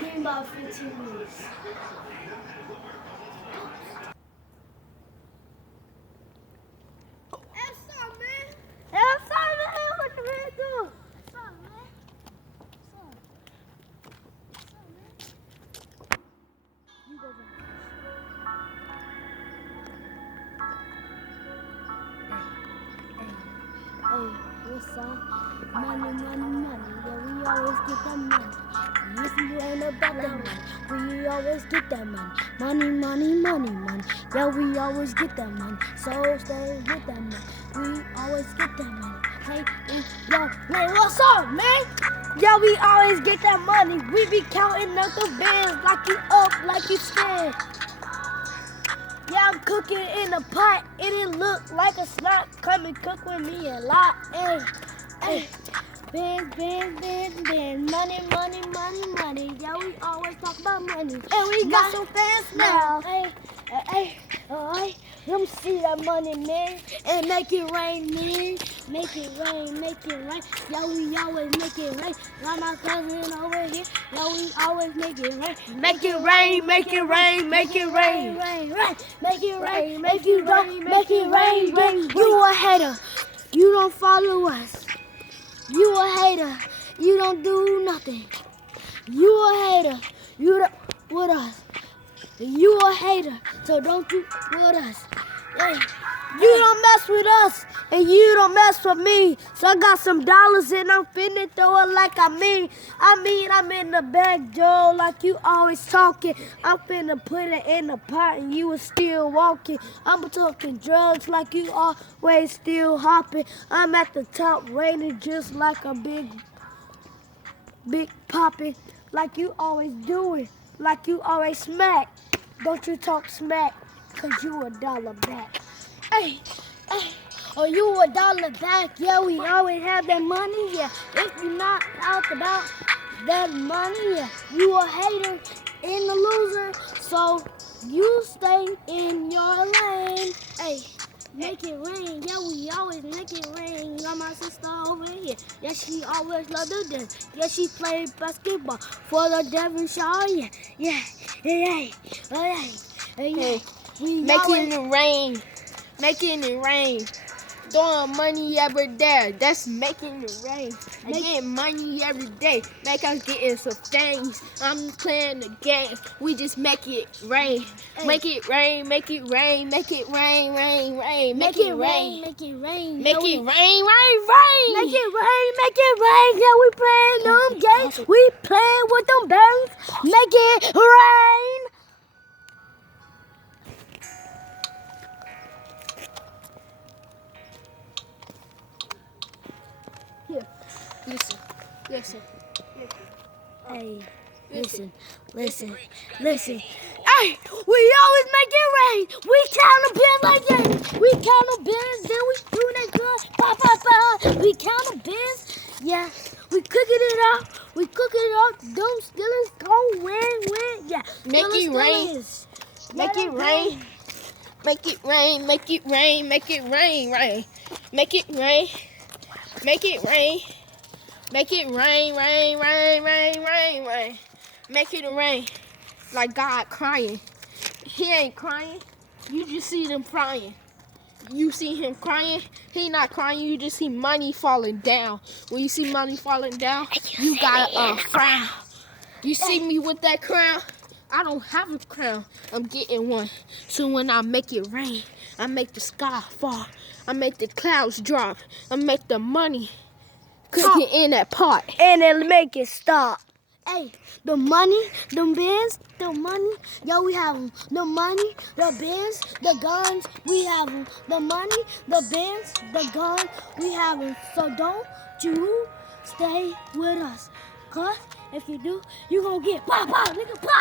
Give me about 15 minutes. Hey, what's up, man? Hey, what's up, man? What the man do? What's up, man? What's up? What's up, man? You go back. Hey, what's up? Money, money, money. Yeah, we always get that money. If you ain't about that money, we always get that money. Money, money, money, money. Yeah, we always get that money. So stay with that money. We always get that money. Hey, yo, man, what's up, man? Yeah, we always get that money. We be counting up the bands like you up, like you scared. Yeah, I'm cooking in a pot. It didn't look like a snot. Come and cook with me a lot. Hey, hey. Bands, bands, bands, bands. Money, money, money, money. Yeah, we always talk about money. And we got some fans now. Hey, hey, alright. Let me see that money, man. And make it rain, man. Make it rain, make it rain. Yeah, we always make it rain. Like my cousin over here. Yeah, we always make it rain. Make it rain, make it rain, make it rain. Rain, rain. Make it rain, make it rain, make it rain, rain. You a hater. You don't follow us. You a hater. You don't do nothing. You a hater. You don't with us. You a hater. So don't you with us. Hey, you don't mess with us, and you don't mess with me. So I got some dollars, and I'm finna throw it like I mean, I'm in the back door like you always talking. I'm finna put it in the pot, and you was still walking. I'm talking drugs like you always still hopping. I'm at the top, raining just like a big popping, like you always doing, like you always smack. Don't you talk smack, cause you $1 back. Hey, hey, oh, you $1 back. Yeah, we always have that money. Yeah, if you not out about that money, yeah, you a hater and a loser. So you stay in your lane. Hey, make it rain. Yeah, we always make it rain. Got my sister over here. Yeah, she always love to dance. Yeah, she played basketball for the Devon Shaw. Yeah, yeah, yeah, yeah, yeah. We Making it rain. Making it rain. Throwing money every day. That's making it rain. I get money every day. Make us getting some things. I'm playing the game. We just make it rain. Make it rain. Make it rain. Make it rain. Rain. Rain. Make it rain. Make it rain. Make it rain. Rain. Rain. Make it rain. Make it rain. Yeah, we playing them games. We playing with them bangs. Make it rain. Here, listen. Hey, listen. Hey, we always make it rain. We count the bins like that. We count the bins, then we do that good. Pop. We count the bins. Yeah, we cooking it up. Don't steal us. Go win. Yeah. Make it rain. Make it rain. Make it rain. Make it rain. Make it rain. Rain. Make it rain. Make it rain. Make it rain. Rain. Rain. Rain. Rain. Rain. Make it rain. Like God crying. He ain't crying. You just see them crying. You see him crying. He not crying. You just see money falling down. When you see money falling down, you got a frown. You see me with that crown? I don't have a crown. I'm getting one. So when I make it rain, I make the sky fall. I make the clouds drop. I make the money cooking in that pot. And it'll make it stop. Hey, the money, the bins, the money, yo, we have them. The money, the bins, the guns, we have them. The money, the bins, the guns, we have them. So don't you stay with us. Cause if you do, you gonna get pop, nigga, pop.